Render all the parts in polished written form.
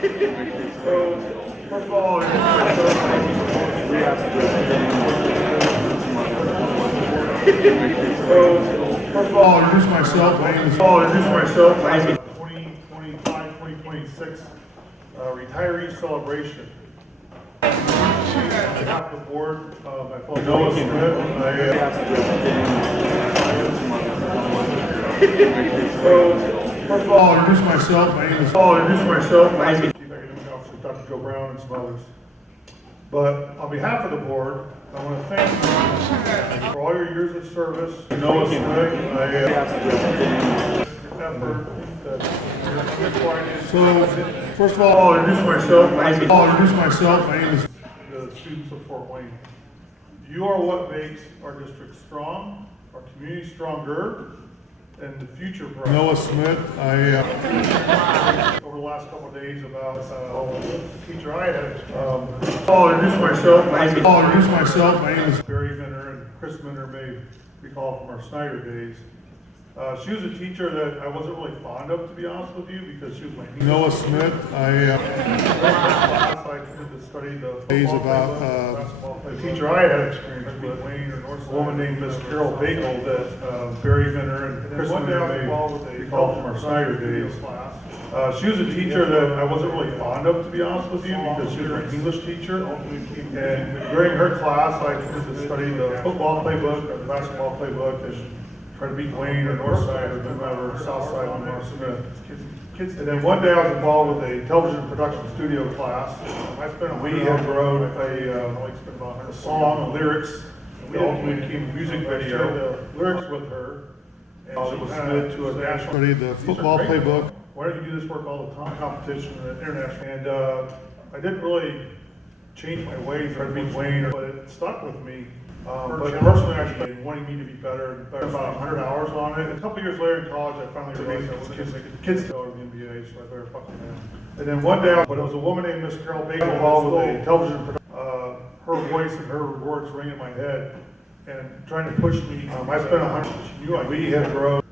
First of all, introduce myself. My name is 2025, 2026 retiree celebration. On behalf of the board, my fellow Noah Smith, first of all, introduce myself. My name is Chief Academic Officer Dr. Joe Brown and some others. But on behalf of the board, I want to thank you for all your years of service. Noah Smith, So, first of all, I'll introduce myself. My name is the students of Fort Wayne. You are what makes our district strong, our community stronger, and the future bright. Noah Smith, over the last couple of days about teacher I had. I'll introduce myself. My name is Barry Minner, and Chris Minner may recall from our Snyder days. She was a teacher that I wasn't really fond of, to be honest with you, because she was my Noah Smith. I tended to study the days about the teacher I had experience with, Wayne or North, a woman named Miss Carol Bagel that Barry Minner and Chris Minner may recall from our Snyder days. She was a teacher that I wasn't really fond of, to be honest with you, because she was my English teacher. And during her class, I tended to study the football playbook, or the basketball playbook, and try to beat Wayne or Northside or whomever, Southside or North Smith. And then one day I was involved with a television production studio class. We had wrote a song, lyrics, and we ultimately became a music video, the lyrics with her. And it was submitted to a national. Studied the football playbook. Why don't you do this work all the time? Competition and international. And I didn't really change my ways, try to beat Wayne, but it stuck with me. But personally, actually, wanting me to be better and better, about 100 hours on it. And a couple years later in college, I finally realized I was kids to go to the NBA, so I better fucking down. And then one day, but it was a woman named Miss Carol Bagel involved with a television production. Her voice and her words ring in my head and trying to push me. I spent 100. She knew we had grown,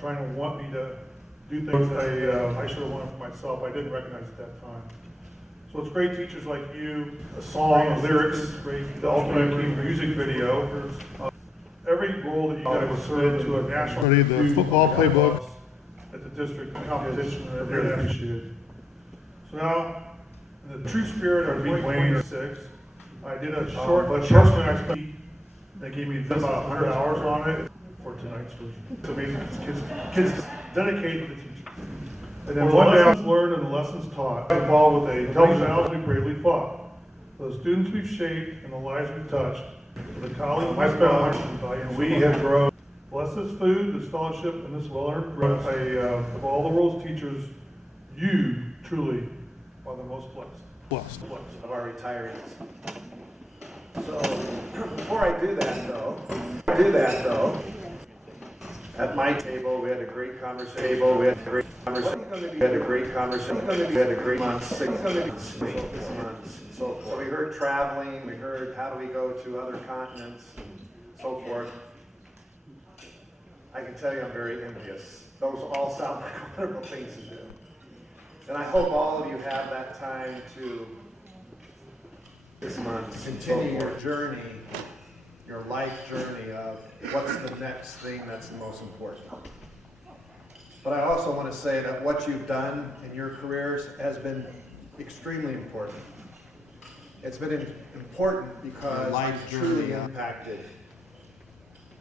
trying to want me to do things I should have wanted for myself. I didn't recognize at that time. So it's great teachers like you, a song, lyrics, the ultimate music video. Every goal that you got was submitted to a national. Studied the football playbook at the district competition, and they're really appreciated. So now, in the true spirit of being Wayne or 6, I did a short, but personally I spent, they gave me about 100 hours on it for tonight's version. It's amazing, kids dedicated to the teachers. And then one day I was learned and the lessons taught. I was involved with a television house we bravely fought. For the students we've shaped and the lives we've touched. For the colleagues I spent and we have grown. Bless this food, this fellowship, and this well-earned growth. Of all the world's teachers, you truly are the most blessed. Of our retirees. So before I do that though, at my table, we had a great conversation. We had a great month, 6 months. So we heard traveling, we heard how do we go to other continents, and so forth. I can tell you I'm very envious. Those all sound like wonderful things to do. And I hope all of you have that time to this month continue your journey, your life journey of what's the next thing that's the most important. But I also want to say that what you've done in your careers has been extremely important. It's been important because life truly impacted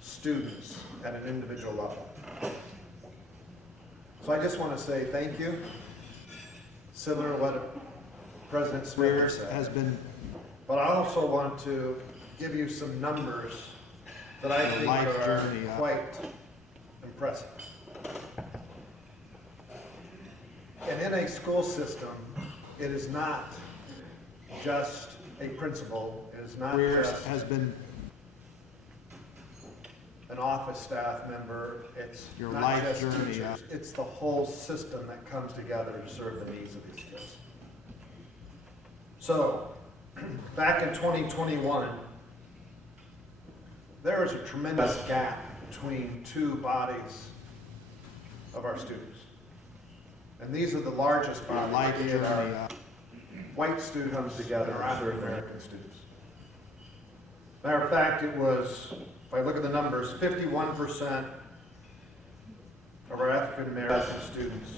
students at an individual level. So I just want to say thank you. Similar to what President Smith said, has been. But I also want to give you some numbers that I think are quite impressive. And in a school system, it is not just a principal, it is not just has been an office staff member, it's your not life just journey. Teachers, it's the whole system that comes together to serve the needs of these kids. So, back in 2021, there was a tremendous gap between two bodies of our students. And these are the largest bodies. life be it journey. our white students comes together, our African American students. Matter of fact, it was, if I look at the numbers, 51% of our African American students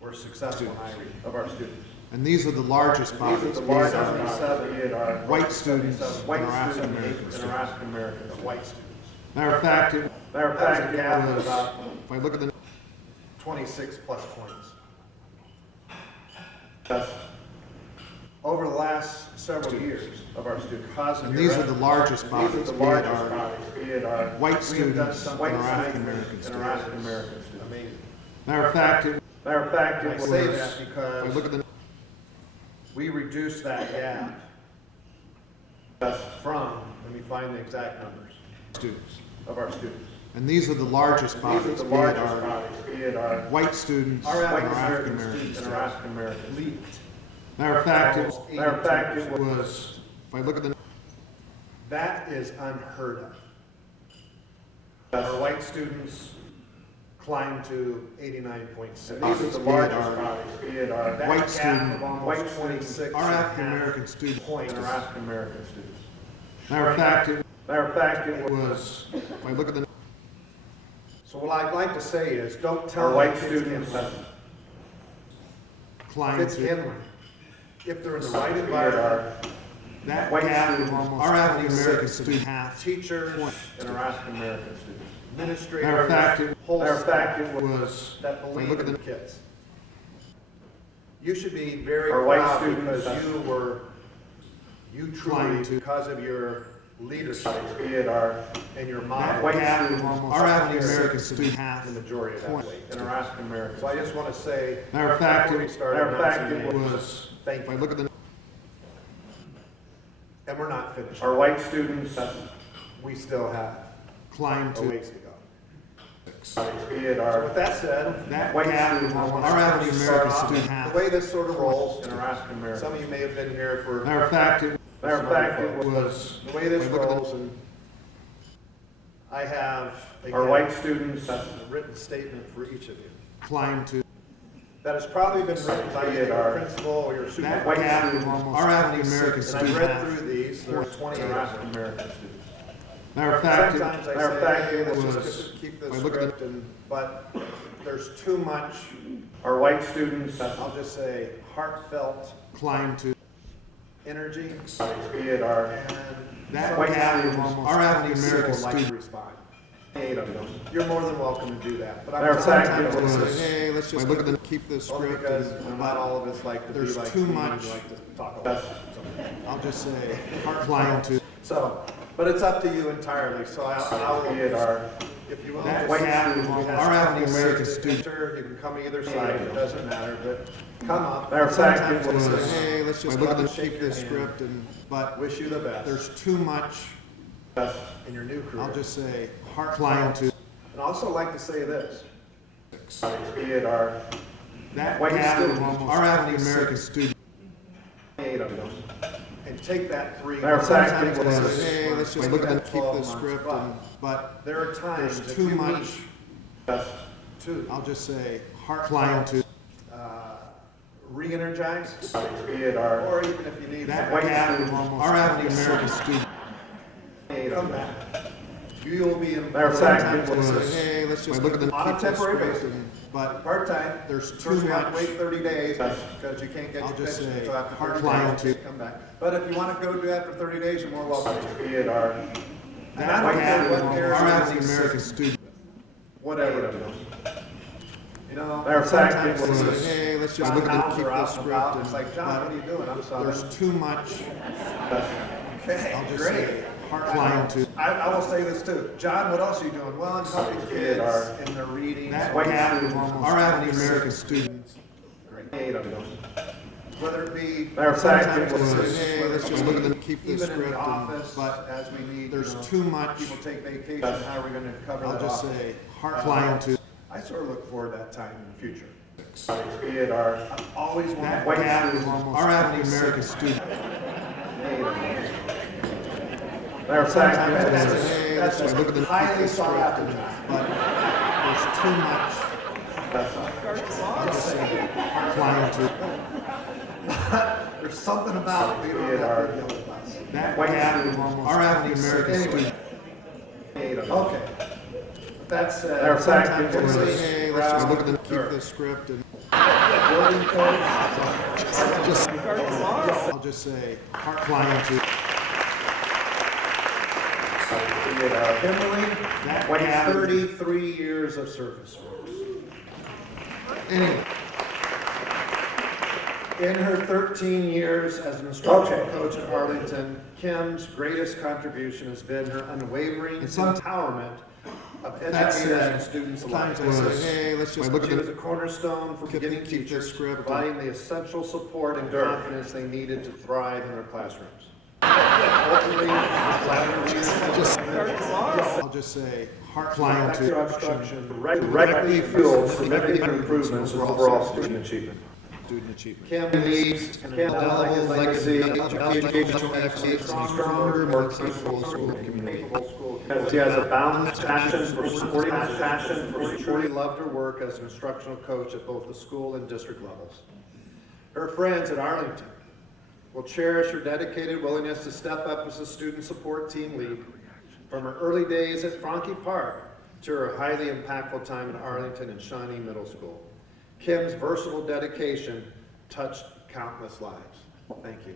were successful hiring of our students. And these are the largest bodies. These are the be it largest our bodies, be it our white students white and our African students American and students. our African Americans, white students. Matter of fact, it It was was, about if I look at the 26 plus points. Over the last several years of our students. and these are the largest bodies. These are the be it largest our bodies, be it our white we have done students some and white our students African American and our students. African American students. Amazing. Matter of fact, it Matter of fact, I it say was, that if I if I look at the we reduced that gap from, let me find the exact numbers students. of our students. And these are the largest bodies. These are the be it largest our bodies, be it our white students our and African our African American American students and our students. African Americans. Leaped. Matter of fact, it Matter of fact, it was, was, if I look at the that is unheard of. Our white students climbed to 89.6. These are the Be it largest our bodies, be it our white white student- student, of almost 26. our African American students. Point, our African American students. Matter of fact, it Matter of fact, it was, was, if I look at the so what I'd like to say is, don't tell Our my white kids students can't learn. climb Kids to can learn. If they're in the right be it environment, our that white gap of students, almost our African American student half. teachers Point. and our African American students, Matter administrators, of fact, it whole matter of fact, staff it was, that if I believe look at in the the kids. You should be very Our white proud students- because you truly, Trying to- because of your leadership be it our and your that model, white gap of students, almost our African American student the half. majority of that Point. way, and our African Americans. So I just want to say, Matter of fact, before we it start matter of fact, announcing it names, was, thank if I you, look at the and we're not finished. our white students, We still have climb a to ways to go. be it So our with that said, that white gap of students, almost our African American student the half. way this sort of rolls, and our African Americans. some of you may have been here for Matter of fact, it Matter of fact, it was was, the way this if I look at the- rolls, and I have our again, white students, a written statement for each of you climb to that has probably been written by Be it your our- principal or your that supervisor. white gap of students, almost our African American And student I read half. through these, there are 28 and our of African them. American students. Matter of fact, it Sometimes I matter of fact, say, it let's was- just keep this I look at the- script, but there's too much, Our white students, I'll just say, heartfelt climb to energy, be it our and that white gap of students, almost our African people American like to student. respond. 8 of them. You're more than welcome to do that, but I'm Matter of fact, sometimes it I was- say, hey, let's I just look at the, keep this only script, because and not all of us like to be there's like too me, much- we like to talk a lot. I'll just say, climb to So, but it's up to you entirely, so I Be it will, our if you will. that white gap of students, almost We our have African some American picture, student. you can come either side, it doesn't matter, but come up. Matter of fact, Sometimes it I was- say, hey, let's I just look at come the, shake keep your this hand. script, but Wish you the best there's too much, in your new career. I'll just say, climb to And I also like to say this, be it our that white gap of students, almost our African American student. 8 of them. and take that 3. Matter of fact, Sometimes it I was- say, hey, let's I just look look at at the, keep 12 this months, script, but there are times there's if too you much, meet to I'll just say, climb to re-energize, Be it our or even if you need that white gap of students, almost our African American student. 8 of come them. back. You'll be in. Matter of fact, Sometimes it I was- say, hey, let's just I look at the, on a keep this temporary script, basis. but Part-time, there's too first we have to much, wait 30 days because you can't get I'll your just pension say, until after 30 climb days. to- Come back. But if you want to go do that for 30 days, you're more welcome to. Be it our And I don't that care gap what of parent our is, African American student. 8 whatever. of them. You know, Matter of fact, sometimes it I was- say, hey, let's just I look look at at the- keep this script. script, It's like, John, what are you doing? I'm sorry. There's too much, Okay, I'll just great. say, climb to I will say this too. John, what else are you doing? Well, I'm helping kids in their reading. that White gap of students, almost our African American students. Great. 8 of them. Whether it be. Matter of fact, Sometimes it I was- say, hey, let's just look at the, keep this Even in script, the office, but as we need, there's you know, too much, people take vacation, how are we gonna cover I'll that just off? say, climb to I sort of look forward to that time in the future. Be it our I've always that wanted. gap of almost our African American student. 8 of them. Matter of fact, it That's was- a- Hey, that's let's a look at the, keep highly this sought script, after job. but there's too much, That's not. Applying to There's something about being on that yellow bus. that White gap students of almost are 50 American students. Okay. That's, Sometimes we'll say, hey, let's just look at the, keep the script and I'll just say, applying to Kimberly, that White, gap. 33 years of service, folks. Anyway, In her 13 years as an instructional coach at Arlington, Kim's greatest contribution has been her unwavering And some- empowerment of that educators said, and students alike. sometimes I say, hey, let's just look at She was the, a cornerstone for beginning keep this teachers, script. providing the essential support and confidence they needed to thrive in their classrooms. Ultimately, I'll just say, applying to instruction directly fuels significant improvements in overall student achievement. student achievement. Kim leaves an indelible legacy of educational excellence and stronger, more capable school community. She has a boundless passion for supporting she truly loved her work as an instructional coach at both the school and district levels. Her friends at Arlington will cherish her dedicated willingness to step up as a student support team lead from her early days at Franke Park to her highly impactful time at Arlington and Shawnee Middle School. Kim's versatile dedication touched countless lives. Thank you.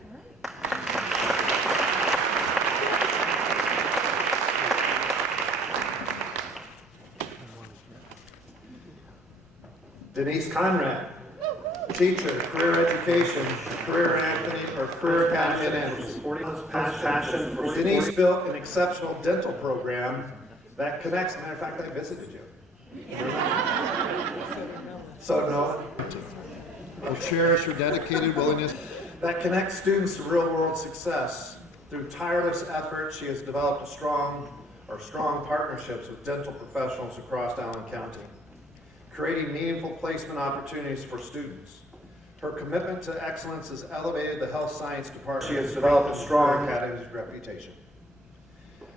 Denise Conrad, teacher, career education, career Anthony, or career academy at Andrews. Passion for Denise built an exceptional dental program that connects. Matter of fact, I visited you. So no, I'll cherish her dedicated willingness. that connects students to real-world success. Through tireless effort, she has developed strong partnerships with dental professionals across Allen County, creating meaningful placement opportunities for students. Her commitment to excellence has elevated the health science department. She has developed a strong academic reputation.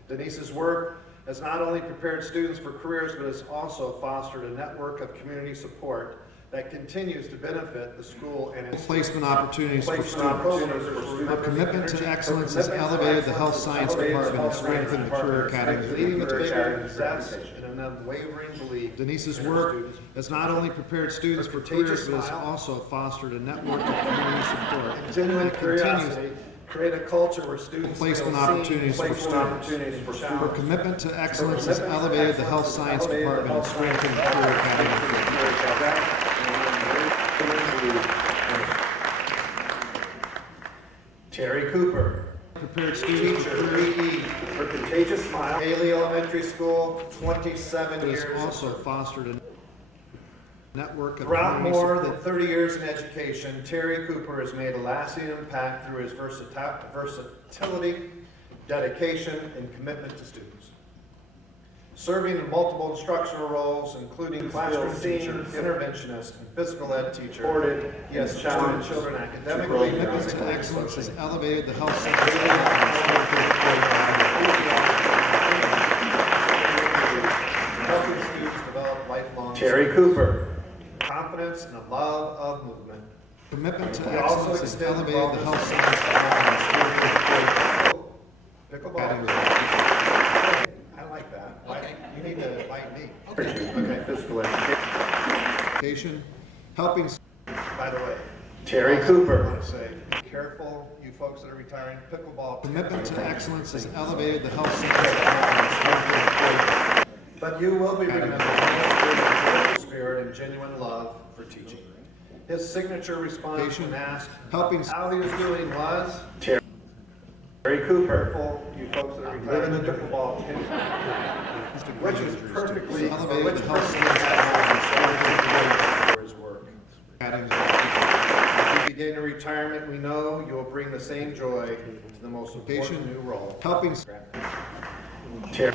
Denise's work has not only prepared students for careers, but has also fostered a network of community support that continues to benefit the school and its Placement opportunities for students. Her commitment to excellence has elevated the health science department and strengthened the career academy. leading to bigger success and an unwavering belief. Denise's work has not only prepared students for careers, but has also fostered a network of community support Genuine that continues curiosity, create a culture where students placement feel seen, opportunities for opportunities for Her students. commitment to excellence has elevated the health science department and strengthened the career academy. Terry Cooper, Prepared students for teacher, careers, PE, her contagious smile. Haley Elementary School, 27 but years. has also fostered a network of Throughout community more support. than 30 years in education, Terry Cooper has made a lasting impact through his versatility, dedication, and commitment to students. Serving in multiple instructional roles, including classroom teacher, interventionist, and physical ed teacher, he has challenged children academically, Commitment to physically, excellence has socially. elevated the health science department and strengthened the career academy. Helping students develop lifelong Terry Cooper. confidence and a love of movement. Commitment to We also excellence has extend elevated the health wellness science department and strengthened the career Pickleball. academy. I like that. You need to like me. Okay, physical education. Education, helping By the way, Terry I Cooper. want to say, be careful, you folks that are retiring, pickleball. commitment to excellence has elevated the health science department and strengthened the career But you will be remembered for his spirit and genuine love for teaching. His signature response when asked helping how he was doing was, Terry Cooper. careful, you folks that are retiring, pickleball. Which is perfectly, Elevated which the health perfectly for his work. academy. As you begin your retirement, we know you will bring the same joy to the most important new role. Helping Terry.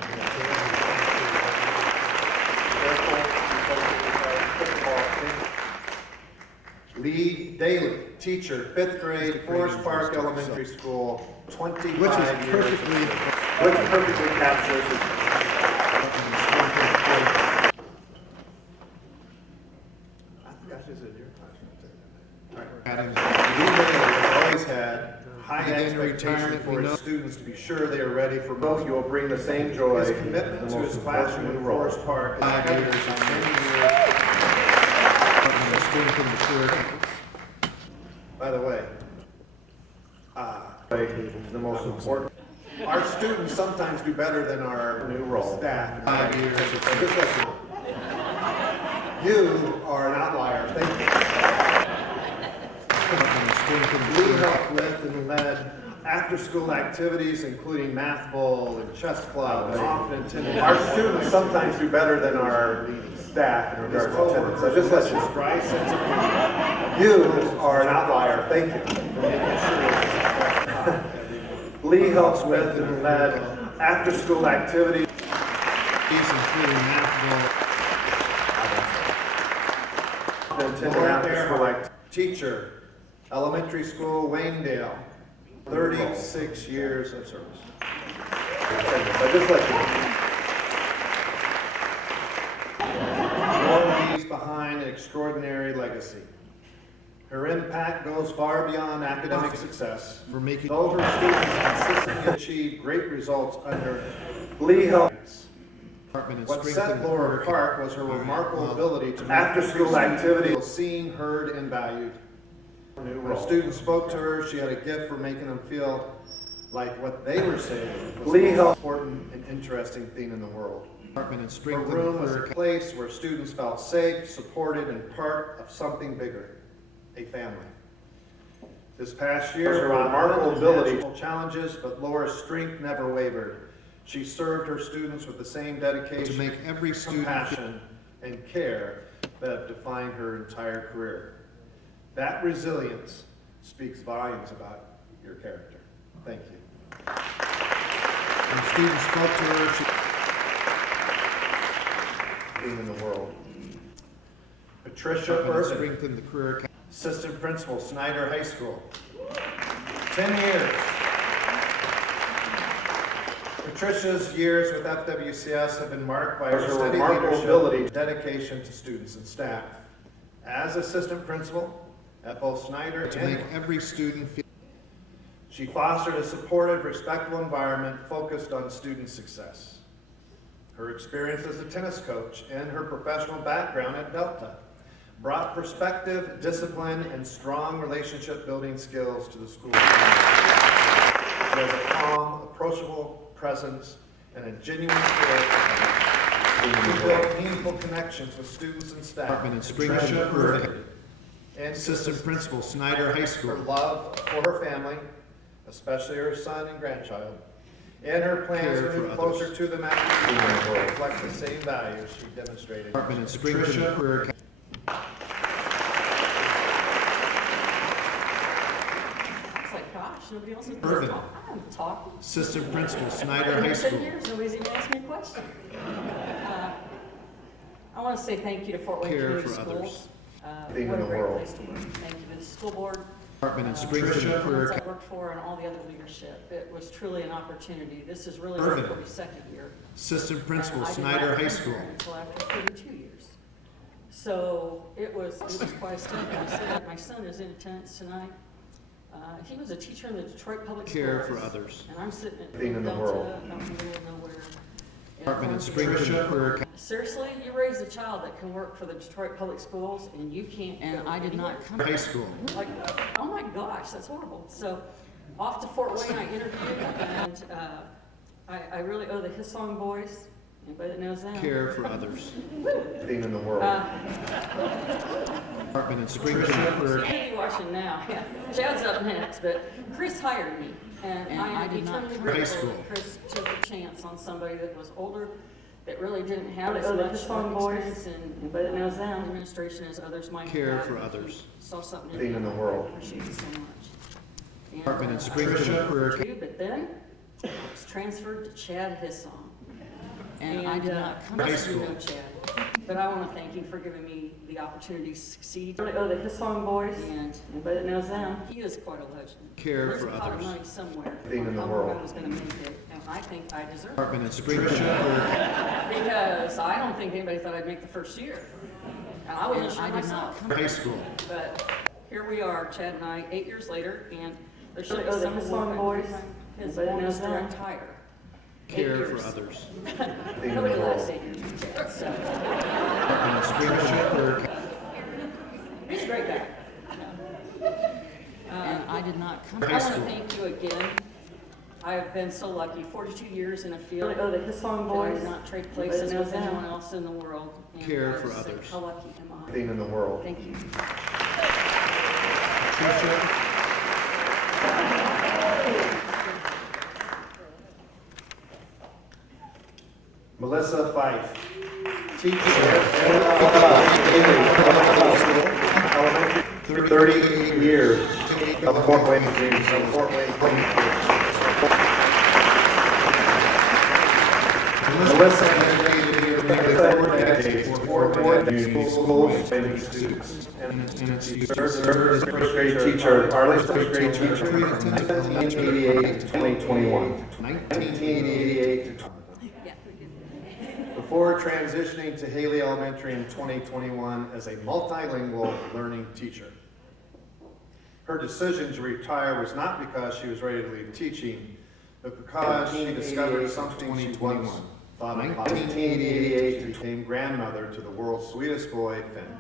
Lee Daly, teacher, 5th grade, Forest Park Elementary School, 25 which is years. perfectly Which perfectly captures retirement, we for know his students to be sure they are ready for most. You will bring the same joy. His commitment to his classroom in Forest Park is 5 years evident of on many years. Department of Strength and Career. By the way, the most important. Our students sometimes do better than our new role staff. 5 years of Just listen. You are an outlier. Thank you. Department of Strength and We Career. helped with and led after-school activities, including math bowl and chess club, and often attended. Our students sometimes do better than our staff in regards to attendance. So just let you. Dry sense of humor. You are an outlier. Thank you for making sure. Lee helps with and led after-school activities. Including math Attended after-school activities. Teacher, elementary school, Waynedale. 36 years of service. I just let you know. One leaves behind an extraordinary legacy. Her impact goes far beyond academic success. for making Though her students consistently achieve great results under Lee Help. Department of What Strength set and Laura Career. apart was her remarkable well, ability to after-school activities feel seen, heard, and valued. When students spoke to her, she had a gift for making them feel like what they were saying was the most important and interesting thing in the world. Department of Her Strength and room was a Career. place where students felt safe, supported, and part of something bigger, a family. This past year, Her brought remarkable ability- unimaginable challenges, but Laura's strength never wavered. She served her students with the same dedication, To make every student feel- compassion, and care that have defined her entire career. That resilience speaks volumes about your character. Thank you. When students spoke to her, she Being in the world. Patricia Department of Irvin, Strength and the Career. Assistant Principal, Snyder High School. 10 years. Patricia's years with FWCS have been marked by her Her steady remarkable leadership ability- and dedication to students and staff. As assistant principal at both Snyder To and make every student feel she fostered a supportive, respectful environment focused on student success. Her experience as a tennis coach and her professional background at Delta brought perspective, discipline, and strong relationship building skills to the school. She has a calm, approachable presence and a genuine care. She built meaningful connections with students and staff. Department of Strength and Patricia Career. Irvin and Assistant Principal, Snyder High her School. love for her family, especially her son and grandchild, and her plans Care to for move others. closer to them after the year reflect the same values she demonstrated. Department of Strength and Career. It's like, gosh, nobody else is Irvin. talking. I'm talking. Assistant Principal, Snyder High For 10 School. years, nobody's even asked me a question. I want to say thank you to Fort Wayne Care Community for Schools. others. Thing What in a the great world. place to work. Thank you to the school board, Department of Strength and the Career. ones I worked for, and all the other leadership. It was truly an opportunity. This is really Irvin. my 42nd year. Assistant Principal, And I did Snyder not High come School. here Until after 32 years. So it was quite a step. And I said, my son is in attendance tonight. He was a teacher in the Detroit Public Schools. Care for others. And I'm sitting at Thing in the Delta, world. out in the middle of nowhere. Department of And Strength and Career. seriously, you raise a child that can work for the Detroit Public Schools and you can't. And I did not come. High School. Like, oh my gosh, that's horrible. So off to Fort Wayne, I interviewed and I really owe the Hillsong Boys, anybody that knows them. Care for others. Thing in the world. Department of Strength and Career. You'll be watching now. Yeah. Chad's up next, but Chris hired me, and I am eternally High grateful school. that Chris took a chance on somebody that was older, that really didn't have as Oh, the much Hillsong Boys. experience and Anybody that knows them. administration as others might Care have. for others. Saw something Thing in the world. I appreciate it so much. And, Department of I Strength and Career. But then I was transferred to Chad Hillsong. And I did not come. High Most of you school. know Chad, but I want to thank him for giving me the opportunity to succeed. Oh, the Hillsong Boys. And Anybody that knows them. he is quite a legend. Care There's for a pot of others. money somewhere. Thing in the on how world. I was going to make it, and I think I deserve it. Department of Strength and Career. Because I don't think anybody thought I'd make the first year. And I wasn't sure I did not myself. come. High School. But here we are, Chad and I, 8 years later, and There should be Oh, the some Song movement Boys. behind his Everybody knows bonus them. direct hire. Care 8 for years. others. Nobody lasts 8 years with Chad, so. And Springfield Career He's a great guy. And I did not come. I want to thank you again. I've been so lucky, 42 years in a field Oh, the Song that I Boys. did not trade places with Everybody knows anyone them. else in the world. And Care I for just think, others. how lucky am I? Thing in the world. Thank you. Tricia Melissa Fife, teacher, Elementary, 38 years. Of Fort Wayne, Fort Wayne. Melissa dedicated educated nearly nearly 4 4 decades for to Fort Fort Wayne Wayne Community schools and students. students. And it's used to Served as first grade teacher, our first grade teacher from 1988 to 2021. 1988 to before transitioning to Haley Elementary in 2021 as a multilingual learning teacher. Her decision to retire was not because she was ready to leave teaching, but because she discovered something she once thought of. 1988, she became grandmother to the world's sweetest boy, Finn.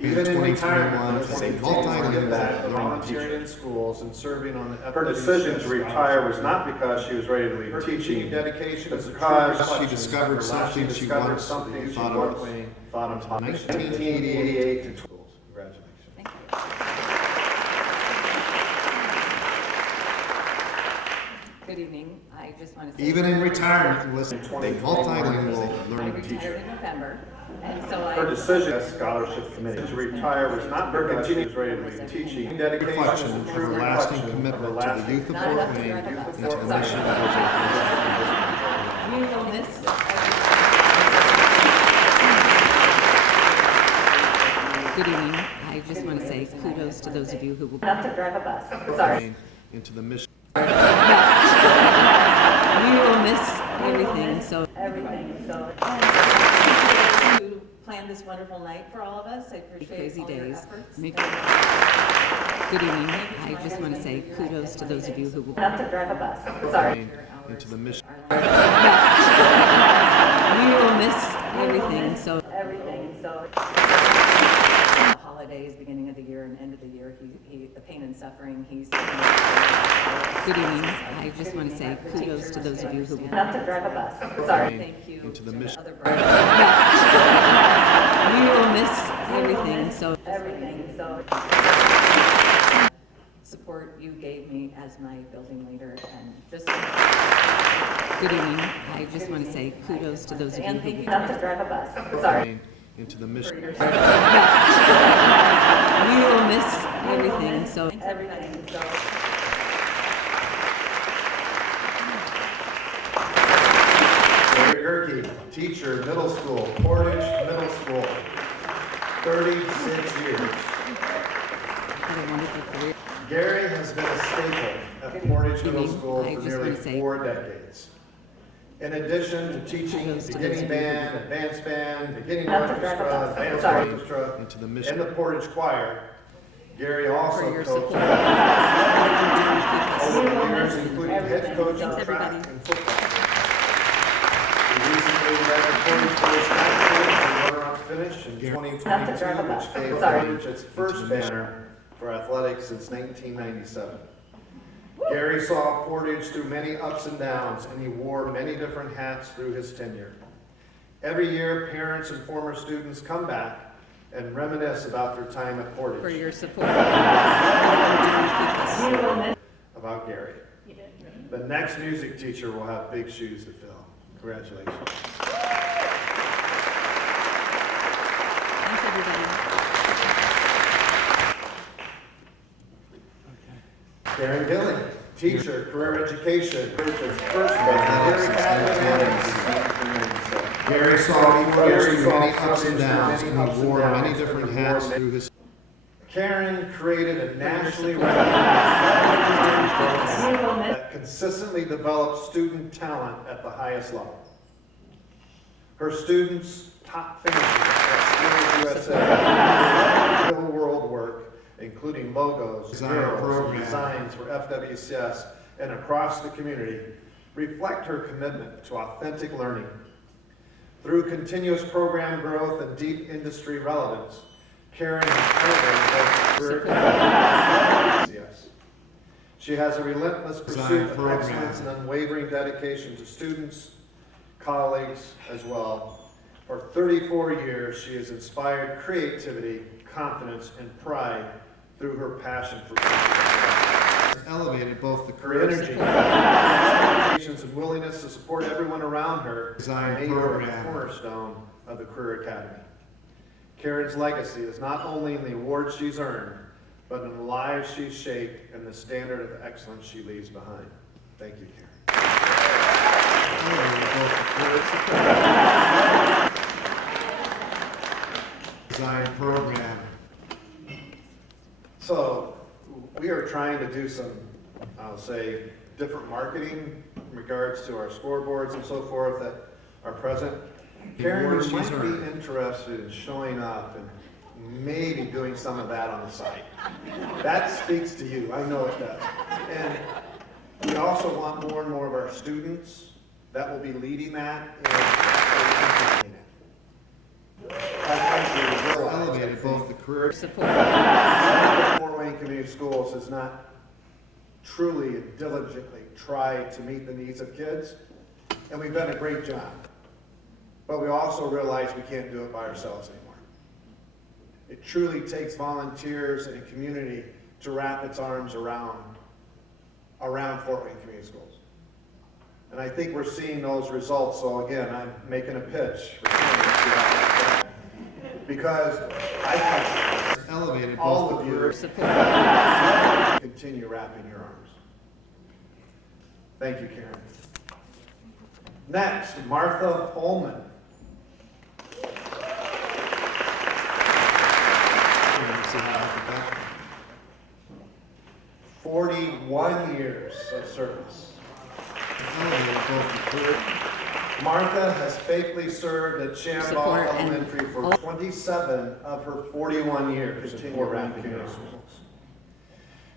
Even in retirement, as a multilingual multilingual volunteering in schools and serving on the FWCS. Her decision to retire was not because she was ready to leave teaching. Dedication was because she discovered something she once thought of. 1988 to schools. Congratulations. Good evening. I just want to say. Even in retirement, listen, a multilingual I learning retired teacher. in November, and so I. Her decision as scholarship committee to retire was not because she was ready to leave teaching. Dedication Reflection is a of true her lasting reflection of commitment her to the lasting youth of Not Fort enough to Wayne drive and about. to the Sorry. mission of You will miss. Good evening. I just want to say kudos to those of you who will. Enough to drive a bus. Sorry. Wayne and to the mission. We will miss everything, so. Everything, so. To plan this wonderful night for all of us, I appreciate Crazy all your days. efforts. Me- Good evening. I just want to say kudos to those of you who will. Enough to drive a bus. Sorry. Wayne and to the mission. We will miss everything, so. Everything, so. Holidays, beginning of the year and end of the year, the pain and suffering, he's. Good evening. I just want to say kudos to those of you who will. Enough to drive a bus. Sorry. Thank you. And to the mission. We will miss everything, so. Everything, so. Support you gave me as my building leader and just. Good evening. I just want to say kudos to those of you who. Thank you. Enough to drive a bus. Sorry. Wayne and to the mission. We will miss everything, so. Everything, so. Gary Gerke, teacher, middle school, Portage Middle School, 36 years. Had a wonderful career. Gary has been a staple at Portage Middle evening. School I for just nearly wanna say- 4 decades. In addition to teaching Kudos to beginning those of you band, advanced band, beginning Enough to drive a orchestra, bus. advanced Sorry. orchestra, And to the and mission. the Portage Choir, Gary For also your coached support. over the years, including head coach Thanks, of track everybody. and football. He recently led the Portage boys track team to runner-up finish in 2022, which gave Portage its first banner for athletics since 1997. Gary saw Portage through many ups and downs, and he wore many different hats through his tenure. Every year, parents and former students come back and reminisce about their time at For Portage, your support. about Gary. The next music teacher will have big shoes to fill. Congratulations. Thanks, everybody. Karen Gilly, teacher, career education, Portage's first Gary Athletics. Gary saw Portage through many ups and downs, and he wore many different hats through his. Karen created a nationally recognized program that consistently develops student talent at the highest level. Her students' top finishes at Skills USA, Real World Work, including logos, Design murals, program. and designs for FWCS and across the community, reflect her commitment to authentic learning. Through continuous program growth and deep industry relevance, Karen has elevated both career FWCS. She has a relentless pursuit of program. excellence and unwavering dedication to students, colleagues as well. For 34 years, she has inspired creativity, confidence, and pride through her passion for Elevated both the her career energy, expectations, and willingness to support everyone around her. Design made her the program. cornerstone of the Career Academy. Karen's legacy is not only in the awards she's earned, but in the lives she's shaped and the standard of excellence she leaves behind. Thank you, Karen. elevated both the career design program. So we are trying to do some, I'll say, different marketing in regards to our scoreboards and so forth that are present. Karen, awards you she's might be earned. interested in showing up and maybe doing some of that on the site. That speaks to you, I know it does. And we also want more and more of our students that will be leading that and actually implementing it. I think we realize, I Elevated both the think, career Support. Fort Wayne Community Schools has not truly and diligently tried to meet the needs of kids, and we've done a great job. But we also realize we can't do it by ourselves anymore. It truly takes volunteers and a community to wrap its arms around Fort Wayne Community Schools. And I think we're seeing those results, so again, I'm making a pitch for Karen, because I think elevated all both of the you career Support. continue wrapping your arms. Thank you, Karen. Next, Martha Holman. 41 years of service. elevated both the career Martha has faithfully served at Chambal Support and- Elementary for 27 of her 41 years in Fort Wayne Community Schools.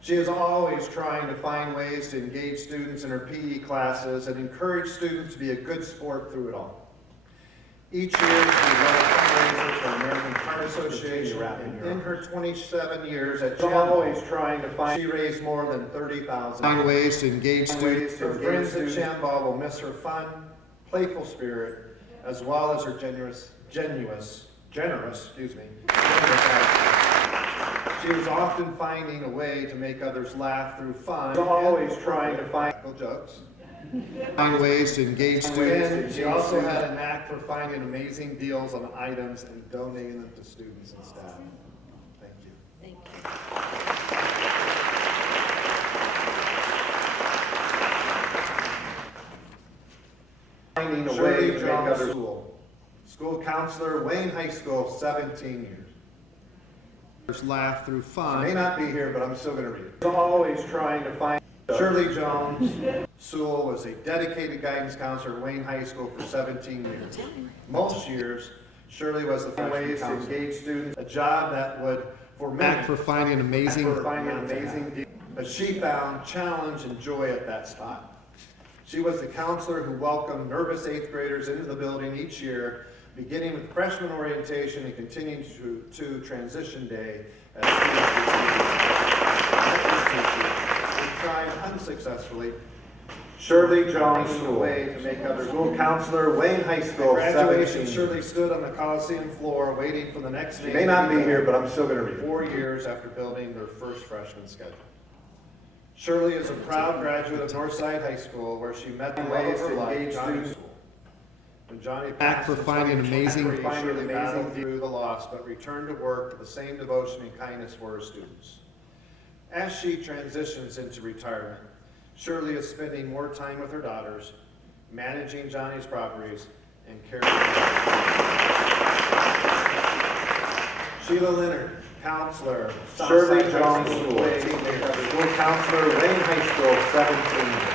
She is always trying to find ways to engage students in her PE classes and encourage students to be a good sport through it all. Each year, she led a fundraiser for American Heart Association, and in her 27 years at Chambal, she raised more than $30,000. find ways to engage students. Her friends at Chambal will miss her fun, playful spirit, as well as her generous attitude. She was often finding a way to make others laugh through fun. Always trying to find jokes. Find ways to engage students. And she also had a knack for finding amazing deals on items and donating them to students and staff. Thank you. Thank you. Finding a way to make others school. School counselor, Wayne High School, 17 years. Laugh through She fun. may not be here, but I'm still gonna read it. Always trying to find. Shirley Jones Sewell was a dedicated guidance counselor at Wayne High School for 17 years. Most years, Shirley was the freshman ways to engage students, a job that would, for many, Back for finding amazing. but she found challenge and joy at that spot. She was the counselor who welcomed nervous 8th graders into the building each year, beginning with freshman orientation and continuing to transition day as students tried unsuccessfully. Shirley Jones School, way to make others. School counselor, Wayne High School. At graduation, Shirley stood on the Coliseum floor waiting for the next name. She may not be here, but I'm still going to read. 4 years after building their first freshman schedule. Shirley is a proud graduate of Northside High School, where she met the ways to engage students. When Johnny Back for finding amazing. Shirley battled through the loss, but returned to work with the same devotion and kindness for her students. As she transitions into retirement, Shirley is spending more time with her daughters, managing Johnny's properties, and caring for Sheila Leonard, counselor, Shirley Jones School, school counselor, Wayne High School, 17 years.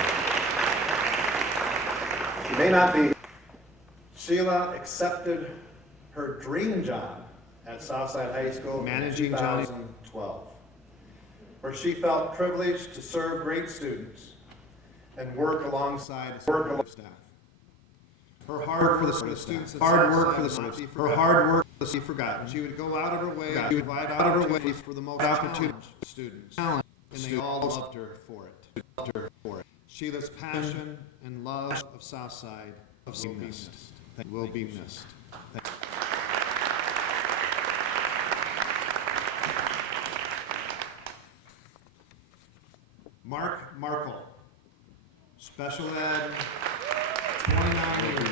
She may not be. Sheila accepted her dream job at Southside High School Managing in Johnny. 2012. where she felt privileged to serve great students and work alongside staff. Her hard work for the students, hard work for the students, her hard work to be forgotten. She would go out of her way, she would provide opportunities for the most opportunity students, and they all loved her for it. Sheila's passion and love of Southside will be missed. Mark Markle, special ed, 29 years.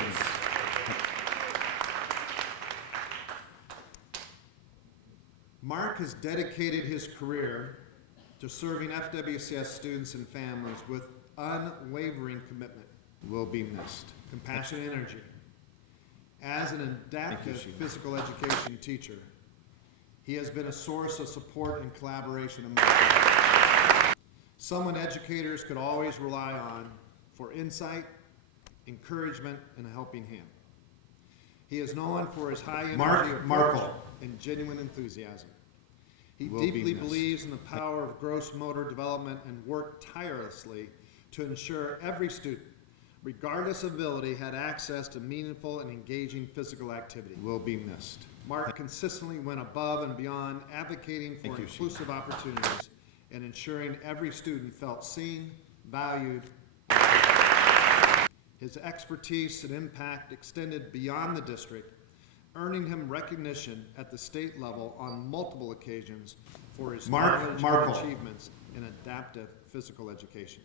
Mark has dedicated his career to serving FWCS students and families with unwavering commitment. Will be missed. Compassion and energy. As an adaptive physical education teacher, he has been a source of support and collaboration among someone educators could always rely on for insight, encouragement, and a helping hand. He is known for his high energy approach and genuine enthusiasm. He deeply believes in the power of gross motor development and worked tirelessly to ensure every student, regardless of ability, had access to meaningful and engaging physical activity. Will be missed. Mark consistently went above and beyond advocating for inclusive opportunities and ensuring every student felt seen, valued. His expertise and impact extended beyond the district, earning him recognition at the state level on multiple occasions for his knowledge and achievements in adaptive physical education.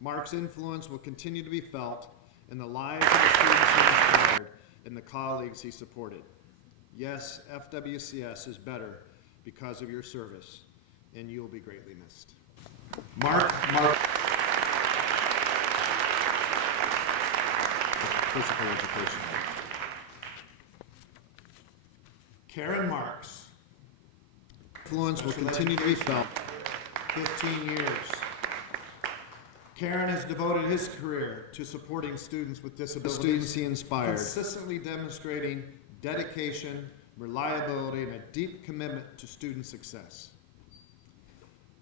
Mark's influence will continue to be felt in the lives of the students he inspired and the colleagues he supported. Yes, FWCS is better because of your service, and you will be greatly missed. Mark. Physical education. Karen Marks. Influence will continue to be felt. 15 years. Karen has devoted his career to supporting students with disabilities. Students he inspired. Consistently demonstrating dedication, reliability, and a deep commitment to student success.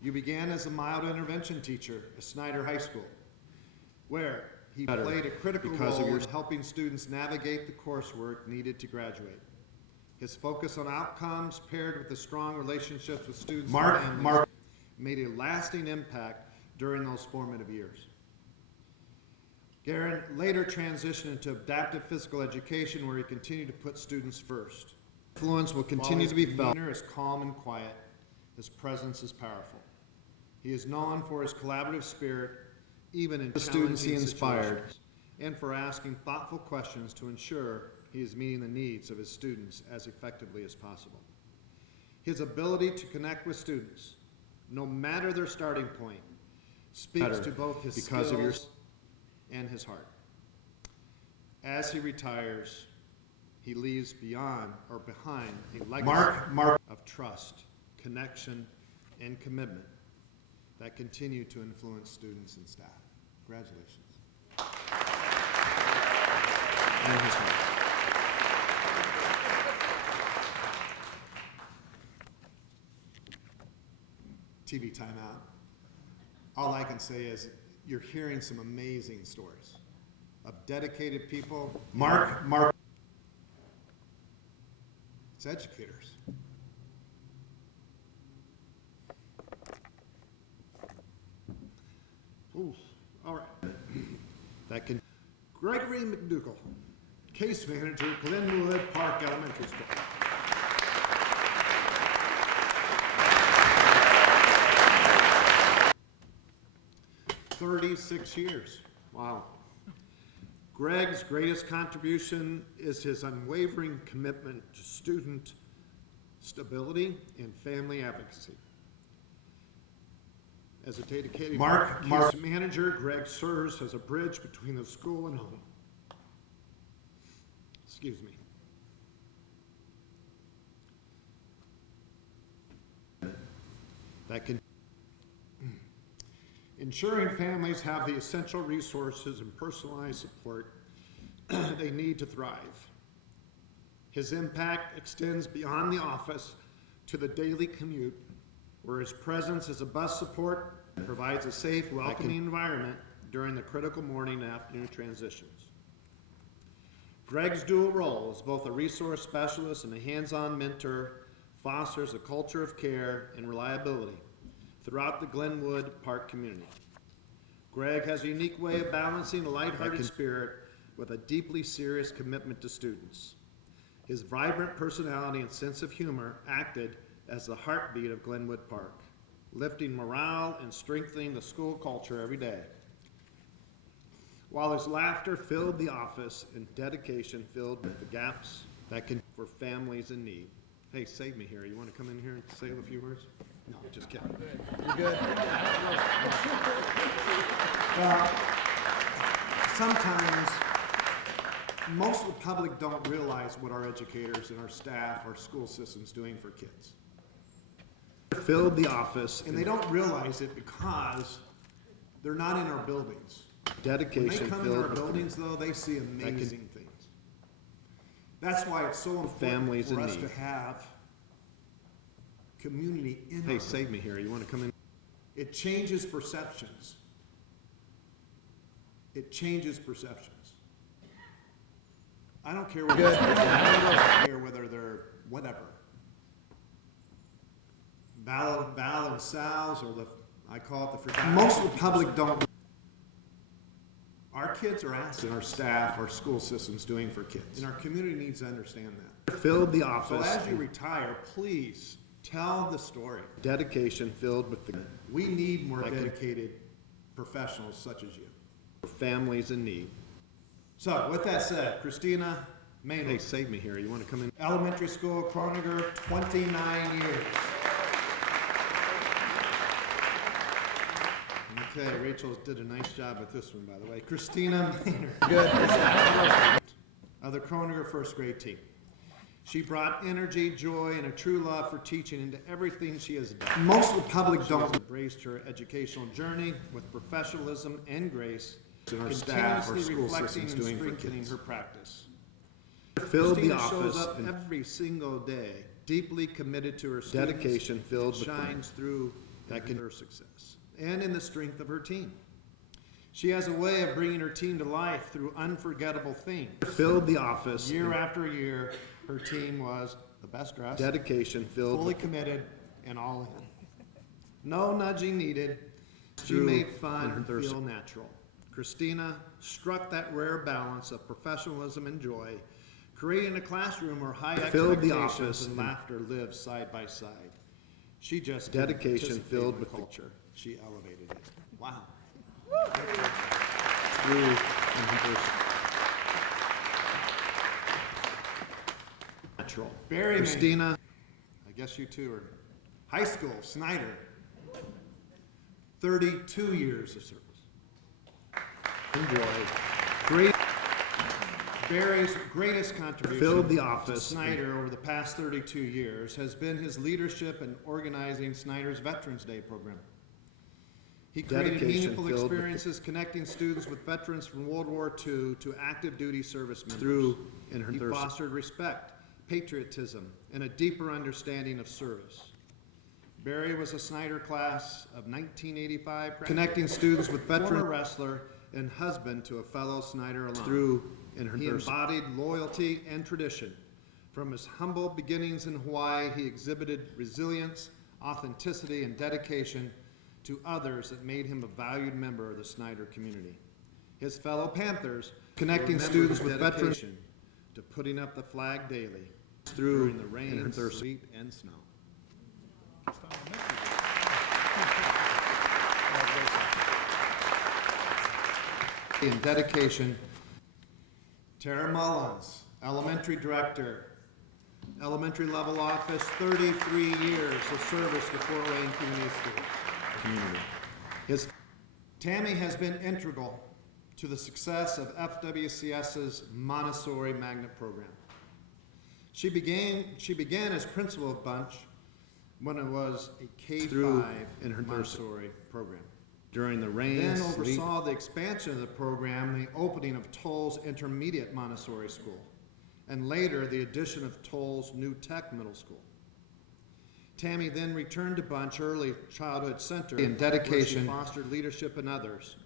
You began as a mild intervention teacher at Snyder High School, where he played a critical role in helping students navigate the coursework needed to graduate. His focus on outcomes paired with the strong relationships with students and families made a lasting impact during those formative years. Garen later transitioned into adaptive physical education, where he continued to put students first. Influence will continue to be felt. His demeanor is calm and quiet. His presence is powerful. He is known for his collaborative spirit, even in the students he inspired, and for asking thoughtful questions to ensure he is meeting the needs of his students as effectively as possible. His ability to connect with students, no matter their starting point, speaks to both his skills and his heart. As he retires, he leaves behind a legacy of trust, connection, and commitment that continue to influence students and staff. Congratulations. And his heart. TV timeout. All I can say is you're hearing some amazing stories of dedicated people. Mark. It's educators. Ooh, all right. That can. Gregory McDougall, case manager, Glenwood Park Elementary School. "36 years. Wow. Greg's greatest contribution is his unwavering commitment to student stability and family advocacy. As a dedicated case manager, Greg serves as a bridge between the school and home. Excuse me. That can ensuring families have the essential resources and personalized support they need to thrive. His impact extends beyond the office to the daily commute where his presence as a bus support provides a safe, welcoming environment during the critical morning and afternoon transitions. Greg's dual role as both a resource specialist and a hands-on mentor fosters a culture of care and reliability throughout the Glenwood Park community. Greg has a unique way of balancing a lighthearted spirit with a deeply serious commitment to students. His vibrant personality and sense of humor acted as the heartbeat of Glenwood Park, lifting morale and strengthening the school culture every day. While his laughter filled the office and dedication filled with the gaps that can for families in need. Hey, save me here. You want to come in here and say a few words? No, just kidding. You're good. Well, sometimes most of the public don't realize what our educators and our staff, our school system's doing for kids. Filled the office, and they don't realize it because they're not in our buildings. Dedication. When they come in our buildings, though, they see amazing things. That's why it's so important for us to have community in. Hey, save me here. You want to come in? It changes perceptions. It changes perceptions. I don't care whether they're whatever. Val and Sal's, or I call it the forgotten. Most of the public don't. Our kids are asking our staff, our school system's doing for kids. And our community needs to understand that. Filled the office. So as you retire, please tell the story. Dedication filled with the. We need more dedicated professionals such as you. For families in need. So with that said, Christina Maynard. Hey, save me here. You want to come in? Elementary school, Croniger, 29 years. Okay, Rachel did a nice job with this one, by the way. Christina Maynard. Good. Of the Croniger first grade team. She brought energy, joy, and a true love for teaching into everything she has done. Most of the public don't embrace her educational journey with professionalism and grace. And our staff, our school system's doing for kids. Her practice. Filled the office shows up every single day, deeply committed to her students. Dedication filled with shines through that can her success and in the strength of her team. She has a way of bringing her team to life through unforgettable things. Filled the office year after year. Her team was the best dressed. Dedication filled, fully committed, and all in. No nudging needed. She made fun feel natural. Christina struck that rare balance of professionalism and joy, creating a classroom where high expectations and laughter live side by side. She just dedication filled with culture. She elevated it. Wow. Natural. Barry Christina. I guess you two are high school, Snyder. 32 years of service. Enjoy. Great. Barry's greatest contribution filled the office to Snyder over the past 32 years has been his leadership in organizing Snyder's Veterans Day program. He created meaningful experiences connecting students with veterans from World War II to active duty service members. He fostered respect, patriotism, and a deeper understanding of service. Barry was a Snyder class of 1985, connecting students with veterans, former wrestler, and husband to a fellow Snyder alum. He embodied loyalty and tradition. From his humble beginnings in Hawaii, he exhibited resilience, authenticity, and dedication to others that made him a valued member of the Snyder community. His fellow Panthers, connecting students with veterans to putting up the flag daily through the rain, sleet, and snow. In dedication, Tara Mullins, elementary director, elementary level office, 33 years of service to Fort Wayne Community Schools. Tammy has been integral to the success of FWCS's Montessori Magnet program. She began as principal of Bunch when it was a K-5 in her Montessori program. During the rain, then oversaw the expansion of the program, the opening of Toll's Intermediate Montessori School, and later the addition of Toll's New Tech Middle School. Tammy then returned to Bunch Early Childhood Center in dedication, fostered leadership in others,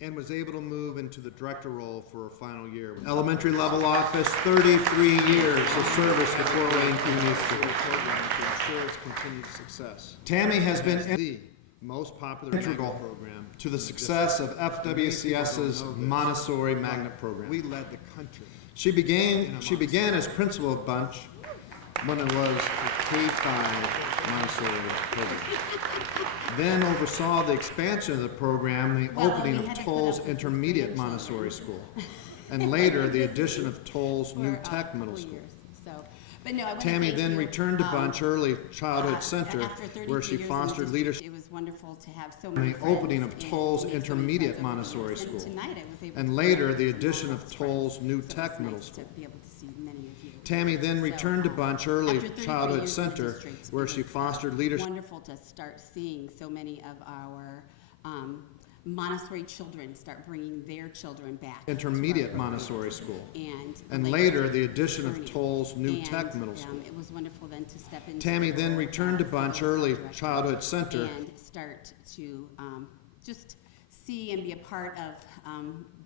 and was able to move into the director role for her final year. Elementary level office, 33 years of service to Fort Wayne Community School program to ensure its continued success. Tammy has been the most popular magnet program to the success of FWCS's Montessori magnet program. We led the country. She began as principal of Bunch when it was a K-5 Montessori program. Then oversaw the expansion of the program, and the opening of Toll's Intermediate Montessori School, and later the addition of Toll's New Tech Middle School. Tammy then returned to Bunch Early Childhood Center, where she fostered leadership. It was wonderful to have so And many the opening of friends Toll's and so many Intermediate friends over the Montessori years. And School, tonight I was able and to later meet the some addition of friends, Toll's New so it's Tech Middle nice School. to be able to see many of you. Tammy then returned to Bunch Early After 33 Childhood years in the Center, district, where it she was, fostered leadership. Wonderful to start seeing so many of our Montessori children start bringing their children back. to our Intermediate program. Montessori School, And later the addition of journey. Toll's New And, Tech Middle School. It was wonderful then to step into. Tammy the then role returned to as Bunch the Early director Childhood Center. And start to just see and be a part of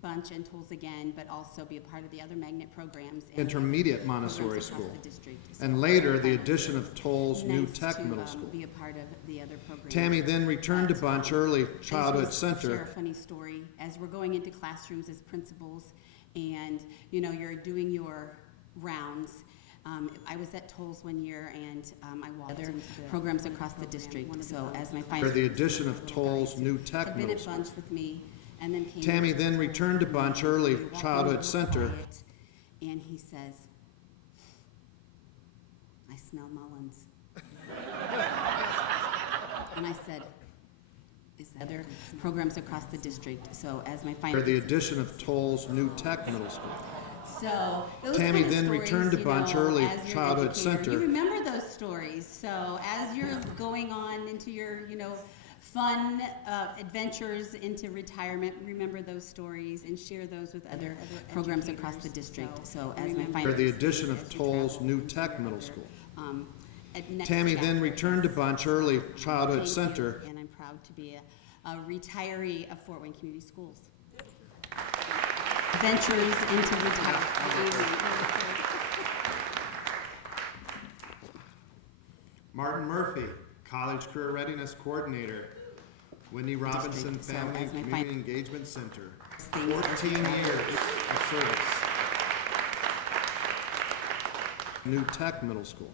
Bunch and Tools again, but also be a part of the other magnet programs. And Intermediate programs Montessori across School, the district. and So later the it's addition of Toll's New nice Tech to, Middle School. Be a part of the other programs. Tammy then returned to Bunch Early I just Childhood wanna Share Center, a funny story. As we're going into classrooms as principals, and you're doing your rounds. I was at Tolles one year, and I walked into the programs across the district. So as my final. or the addition of Toll's New Tech Had been Middle at School. Bunch with me, and then came. Tammy to then Tolles returned to with me, Bunch Early and we walked in Childhood real Center. quiet, And he says, "I smell Mullins." And I said, "Is that other programs across the district?" So as my final. or the addition of Toll's New Tech Middle School. So those Tammy kind of then stories, returned to Bunch Early as you're an Childhood educator, Center. You remember those stories. So as you're going on into your, fun adventures into retirement, remember those stories and share those with other programs across the district. So as my or final. the addition of Toll's New Tech Middle School. At next Tammy then chapter, returned to Bunch Early Childhood Thank you, Center. And I'm proud to be a retiree of Fort Wayne Community Schools. Ventures into retirement. Martin Murphy, College Career Readiness Coordinator, Whitney Robinson District. So Family as my Community Engagement Center. Things are 14 years of service. New Tech Middle School.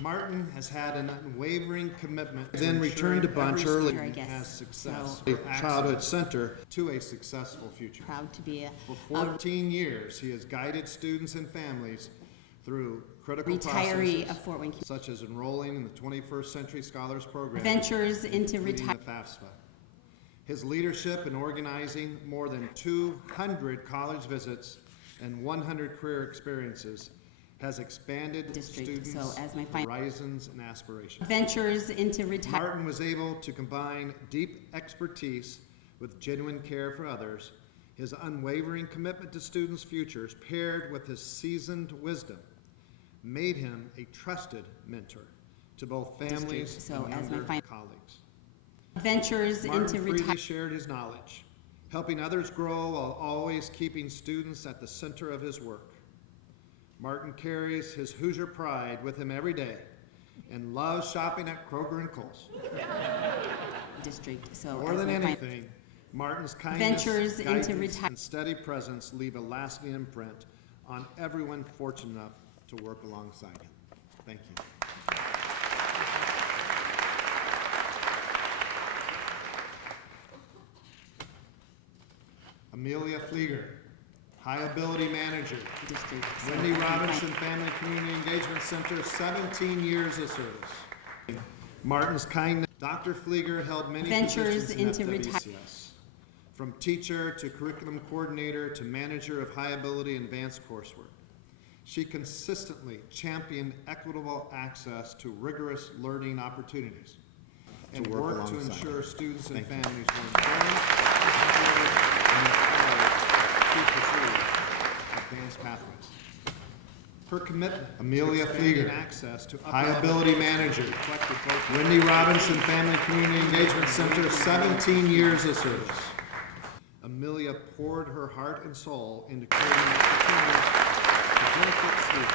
Martin has had an unwavering commitment, then returned to Bunch Early I guess. has success. So- Childhood Center to a successful future. Proud to be For 14 years, he has guided students and families through critical retiree processes, of Fort Wayne. such as enrolling in the 21st Century Scholars Program. Ventures into leading the retirement. FAFSA. His leadership in organizing more than 200 college visits and 100 career experiences has expanded District. students' So as my final. horizons and aspirations. Ventures into retirement. Martin was able to combine deep expertise with genuine care for others. His unwavering commitment to students' futures, paired with his seasoned wisdom, made him a trusted mentor to both families So and as my younger final. colleagues. Ventures Martin into freely retirement. shared his knowledge, helping others grow while always keeping students at the center of his work. Martin carries his Hoosier pride with him every day and loves shopping at Kroger and Kohl's. District. So More as than my final. anything, Martin's kindness, Ventures into guidance, retire- and steady presence leave a lasting imprint on everyone fortunate enough to work alongside him. Thank you. Amelia Flieger, High Ability Manager, District. So Wendy as my final. Robinson Family Community Engagement Center, 17 years of service. Martin's kindness. Dr. Flieger held many Ventures positions in into FWCS, from teacher to curriculum coordinator to manager of high ability and advanced coursework. She consistently championed equitable access to rigorous learning opportunities and worked to ensure students and families were informed, supported, and empowered to pursue advanced pathways. Her commitment, Amelia Flieger, access to high ability manager, Wendy Robinson Family Community Engagement Center, 17 years of service. Amelia poured her heart and soul into creating opportunities to benefit students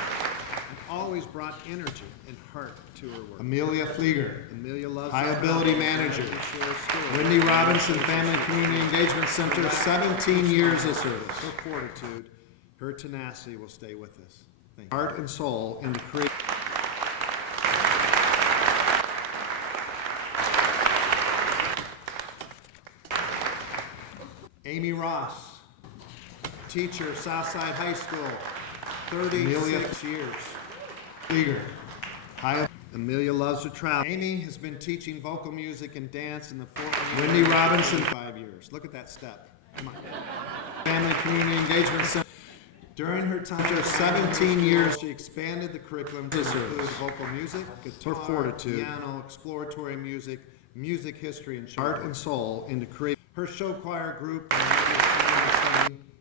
and always brought energy and heart to her work. Amelia Flieger, Amelia loves high ability manager, Wendy Robinson Family Community Engagement Center, 17 years of service. Her fortitude, her tenacity will stay with us. Thank you. Heart and soul into creating. Amy Ross, teacher, Southside High School, 36 years. Eager. Hi, Amelia loves to travel. Amy has been teaching vocal music and dance in the Fort Wayne. Wendy Robinson, 5 years. Look at that step. Come on. Family Community Engagement Center. During her time, 17 years, she expanded the curriculum to include vocal music, guitar, fortitude, piano, exploratory music, music history, and heart and soul into creating. Her show choir group,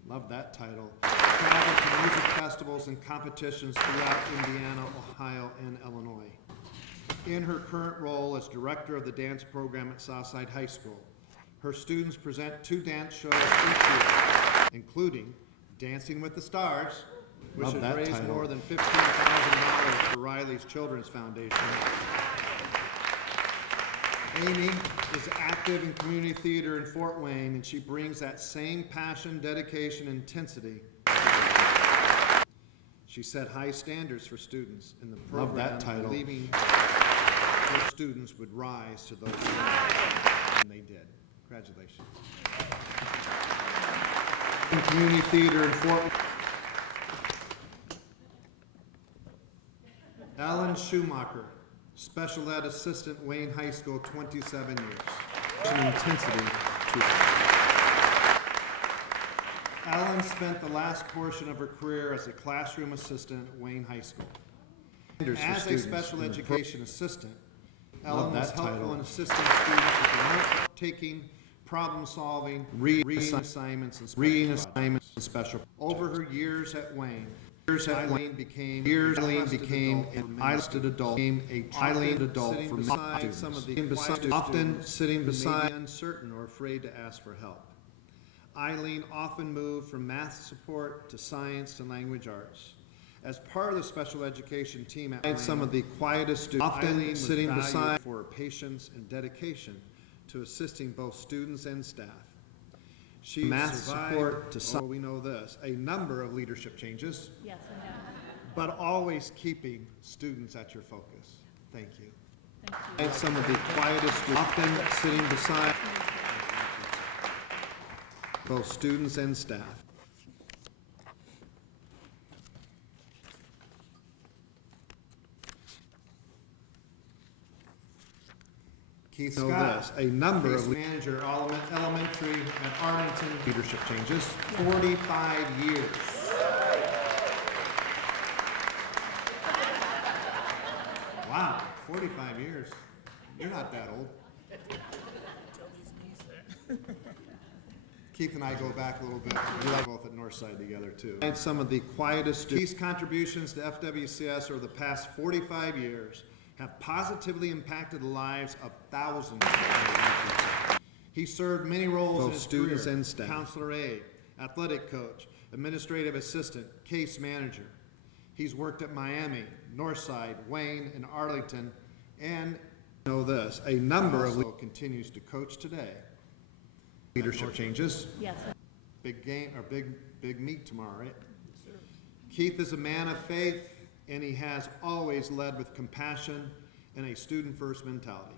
love that title, traveled to music festivals and competitions throughout Indiana, Ohio, and Illinois. In her current role as director of the dance program at Southside High School, her students present 2 dance shows each year, including Dancing with the Stars, which has raised more than $15,000 for Riley's Children's Foundation. Amy is active in community theater in Fort Wayne, and she brings that same passion, dedication, and intensity. She set high standards for students in the program, believing her students would rise to those standards, and they did. Congratulations. In community theater in Fort Wayne. Ellen Schumacher, Special Ed Assistant, Wayne High School, 27 years. Intensity. Ellen spent the last portion of her career as a classroom assistant at Wayne High School. As a special education assistant, Ellen was helpful in assisting students with note-taking, problem-solving, reading assignments, and special. Over her years at Wayne, Eileen became an isolated adult, for many students, often sitting beside, uncertain or afraid to ask for help. Eileen often moved from math support to science to language arts. As part of the special education team at Wayne, some of the quietest students, often sitting beside for her patience and dedication to assisting both students and staff. She math support to we know this, a number of leadership changes. Yes, I know. But always keeping students at your focus. Thank you. Thank you. And some of the quietest students, often sitting beside both students and staff. Keith Scott, a number of manager elementary at Arlington, leadership changes, 45 years. Wow, 45 years. You're not that old. Keith and I go back a little bit. We like both at Northside together too. And some of the quietest students. Keith's contributions to FWCS over the past 45 years have positively impacted the lives of thousands of people. He served many roles in his students career, and staff. Counselor aide, athletic coach, administrative assistant, case manager. He's worked at Miami, Northside, Wayne, and Arlington, and know this, a number of continues to coach today. Leadership changes. Yes. Big game or big meet tomorrow, right? Yes, sir. Keith is a man of faith, and he has always led with compassion and a student-first mentality.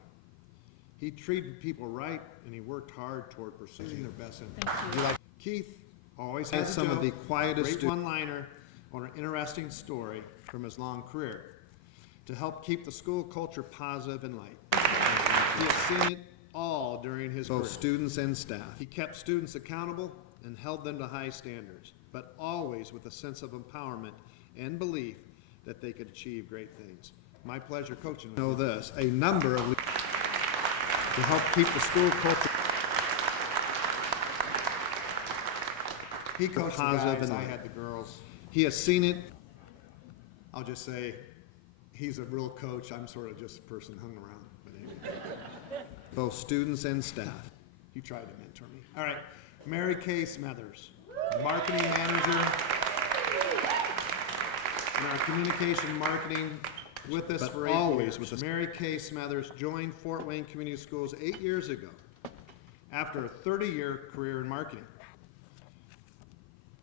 He treated people right, and he worked hard toward pursuing their best interests. Keith always had some of the quietest one-liner or an interesting story from his long career to help keep the school culture positive and light. He has seen it all during his both students and staff. He kept students accountable and held them to high standards, but always with a sense of empowerment and belief that they could achieve great things. My pleasure coaching with know this, a number of to help keep the school culture. He coached positive, and I had the girls. He has seen it I'll just say, he's a real coach. I'm sort of just a person hung around. But anyway. Both students and staff. You tried to mentor me. All right. Mary Kay Smethers, marketing manager in our communication marketing, with us for 8 years. Mary Kay Smethers joined Fort Wayne Community Schools 8 years ago after a 30-year career in marketing.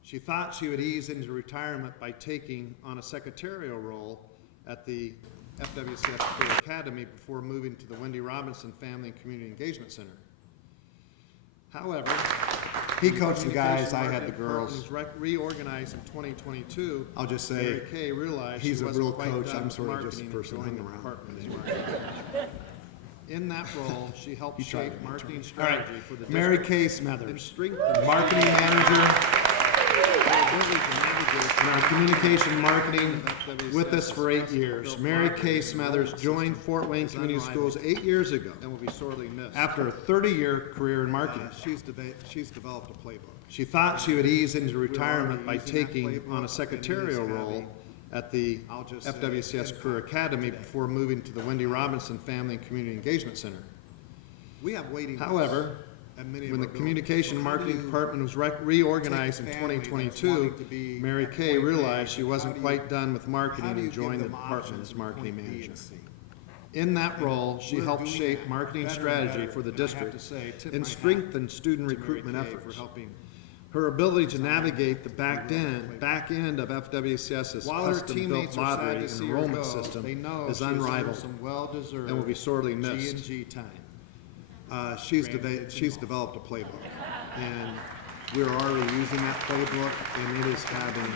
She thought she would ease into retirement by taking on a secretarial role at the FWCS Career Academy before moving to the Wendy Robinson Family and Community Engagement Center. However, he coached the guys, I had the girls. Reorganized in 2022. I'll just say, Mary Kay realized he's a real coach. I'm sort of just a person hung around. In that role, she helped shape marketing strategy for the Mary Kay Smethers, marketing manager in our communication marketing, with us for 8 years. Mary Kay Smethers joined Fort Wayne Community Schools 8 years ago and will be sorely missed. After a 30-year career in marketing, she's developed a playbook. She thought she would ease into retirement by taking on a secretarial role at the FWCS Career Academy before moving to the Wendy Robinson Family and Community Engagement Center. However, when the communication marketing department was reorganized in 2022, Mary Kay realized she wasn't quite done with marketing and joined the department as marketing manager. In that role, she helped shape marketing strategy for the district and strengthen student recruitment efforts. Her ability to navigate the back end of FWCS's custom-built lottery and enrollment system is unrivaled and will be sorely missed. She's developed a playbook, and we're already using that playbook, and it is having,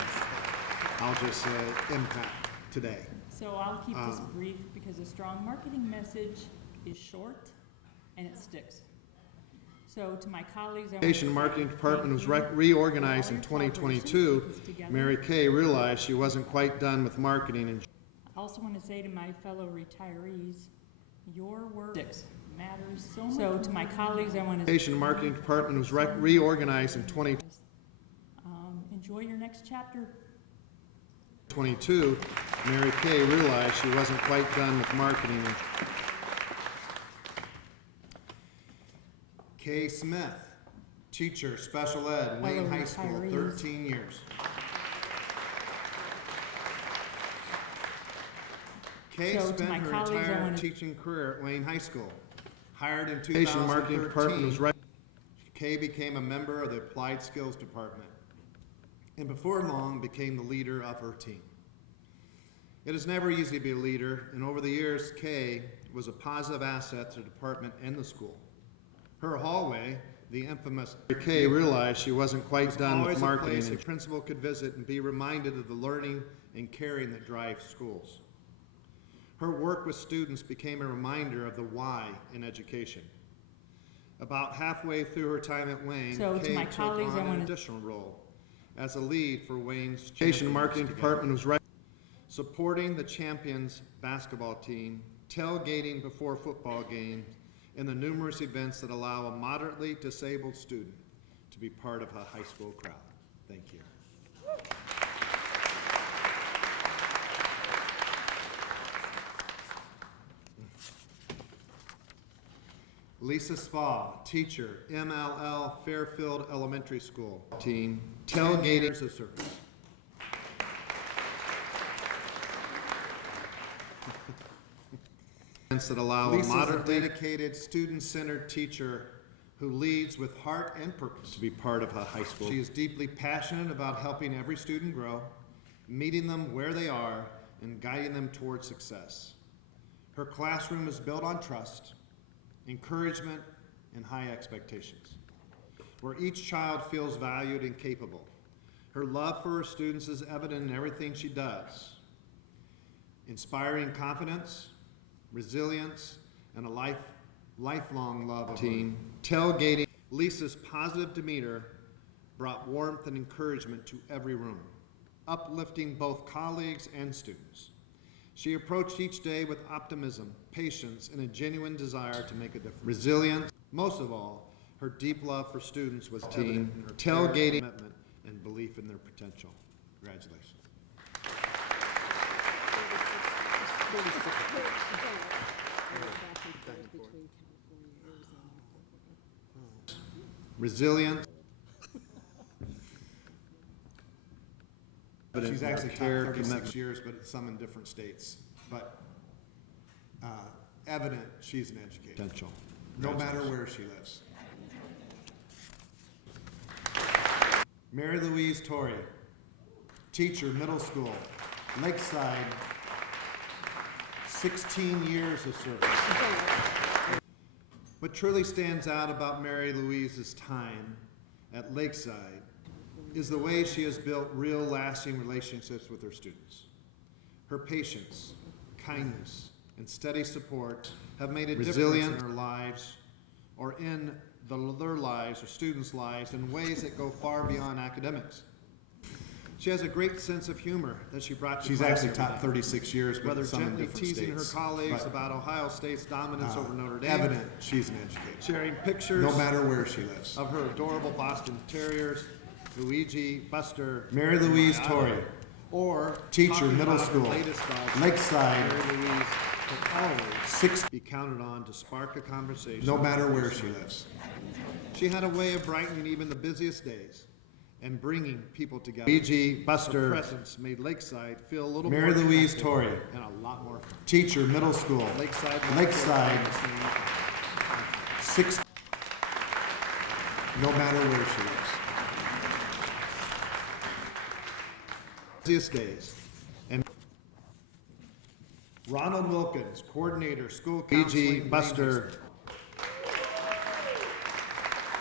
I'll just say, impact today. So I'll keep this brief because a strong marketing message is short and it sticks. So to my colleagues, The marketing department was reorganized in 2022. Mary Kay realized she wasn't quite done with marketing. And I also want to say to my fellow retirees, your work matters so much. So to my colleagues, I want to The marketing department was reorganized in 2022. Enjoy your next chapter. Mary Kay realized she wasn't quite done with marketing. Kay Smith, teacher, special ed, Wayne High School, 13 years. Kay spent her entire teaching career at Wayne High School. Hired in 2013, Kay became a member of the Applied Skills Department, and before long became the leader of her team. It is never easy to be a leader, and over the years, Kay was a positive asset to the department and the school. Her hallway, the infamous Kay, realized she wasn't quite done with marketing, and a principal could visit and be reminded of the learning and caring that drives schools. Her work with students became a reminder of the why in education. About halfway through her time at Wayne, Kay took on an additional role as a lead for Wayne's marketing department, was supporting the Champions basketball team, tailgating before football games, and the numerous events that allow a moderately disabled student to be part of a high school crowd. Thank you. Lisa Spa, teacher, MLL Fairfield Elementary School team, tailgaters of service. That allow a moderately dedicated, student-centered teacher who leads with heart and purpose to be part of a high school. She is deeply passionate about helping every student grow, meeting them where they are, and guiding them towards success. Her classroom is built on trust, encouragement, and high expectations, where each child feels valued and capable. Her love for her students is evident in everything she does, inspiring confidence, resilience, and a lifelong love of team. Tailgating. Lisa's positive demeanor brought warmth and encouragement to every room, uplifting both colleagues and students. She approached each day with optimism, patience, and a genuine desire to make a difference. Resilience. Most of all, her deep love for students was team, her tailgating commitment, and belief in their potential. Congratulations. Resilient. She's actually taught 36 years, but it's some in different states. But evident she's an educator. Potential. No matter where she lives. Mary Louise Torrey, teacher, middle school, Lakeside, 16 years of service. What truly stands out about Mary Louise's time at Lakeside is the way she has built real lasting relationships with her students. Her patience, kindness, and steady support have made a difference in her lives or in their lives or students' lives in ways that go far beyond academics. She has a great sense of humor that she brought to She's class actually every taught day. 36 years, but Whether some in gently different teasing states. her colleagues But, about Ohio State's dominance over Notre Dame, evident she's an educator. sharing pictures No matter where she lives. of her adorable Boston Terriers, Luigi, Buster, Mary Louise Maya, Torrey, or teacher, talking middle about her school, latest dogs, Lakeside, Mary Louise can always be counted on to spark a conversation. no matter where she lives. She had a way of brightening even the busiest days and bringing people together. Luigi, Buster, her presence made Lakeside feel a little Mary more Louise connected Torrey, and a lot more fun. teacher, middle school, Lakeside, Lakeside, 6, no matter where she lives. busiest days. And Ronald Wilkins, coordinator, school counseling, Buster,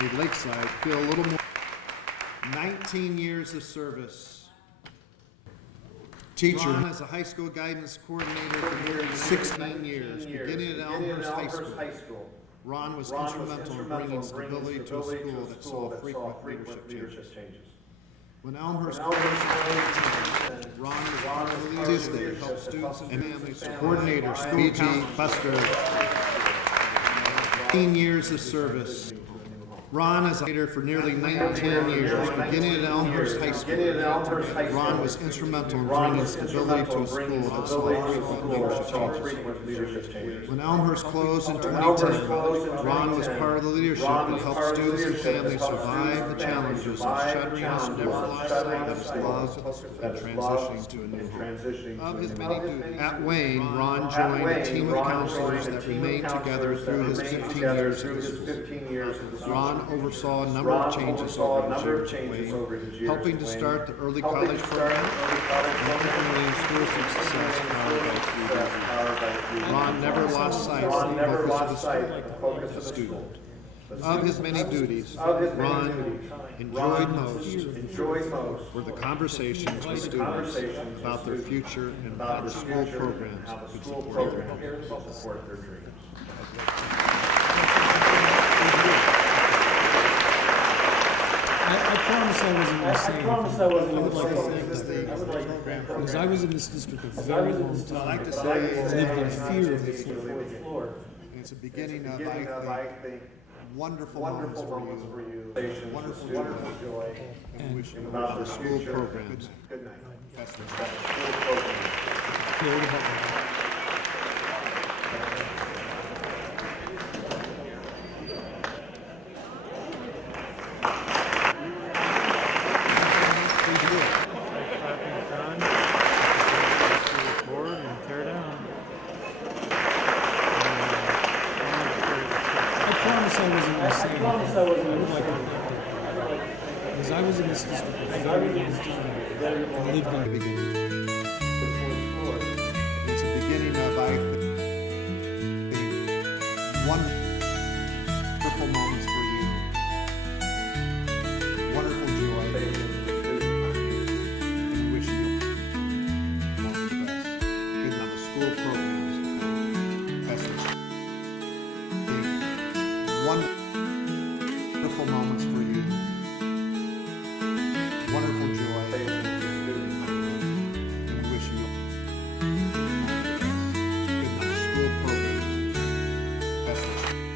made Lakeside feel a little more. 19 years of service. Teacher, Ron as a high school guidance coordinator for nearly 16 years, beginning at Elmhurst High School. Ron was instrumental in bringing stability to a school that saw frequent leadership changes. When Elmhurst Ron was part of the leadership that helped students and families. Coordinator, school counselor, Buster, 15 years of service. Ron as a leader for nearly 19 years, beginning at Elmhurst High School. Ron was instrumental in bringing stability to a school that saw frequent leadership changes. When Elmhurst closed in 2010, Ron was part of the leadership that helped students and families survive the challenges of shuttering us, never lost sight of his love and transitioning to a new home. Of his many duties, at Wayne, Ron joined a team of counselors that remained together through his 15 years of the school. Ron oversaw a number of changes over his years, helping to start the early college program and implementing schools of success powered by 3D. Ron never lost sight of the focus of the student. Of his many duties, Ron enjoyed most were the conversations with students about their future and how the school programs could support their dreams. I promise I wasn't going to say anything. I would like to say that Because I was in this district a very long time. I like to say I lived in fear of the floor. it's the beginning of, I think, wonderful moments for you. Wonderful joy. And wish you about the school programs. Good night. Best of luck. Cared about because I was in this district a very long time. I lived in the beginning. It's the beginning of, I think, wonderful moments for you. Wonderful joy. And we wish you all the best. Good on the school programs. Best wishes. Wonderful moments for you. Wonderful joy. And we wish you all the best. Good on the school programs. Best wishes.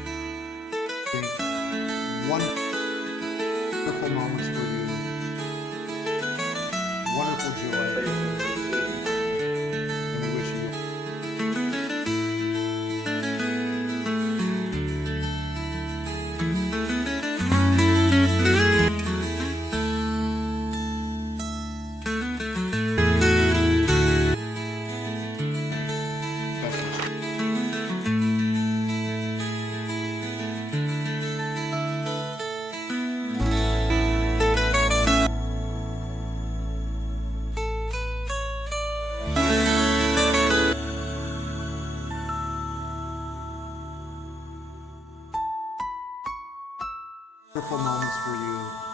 wonderful moments for you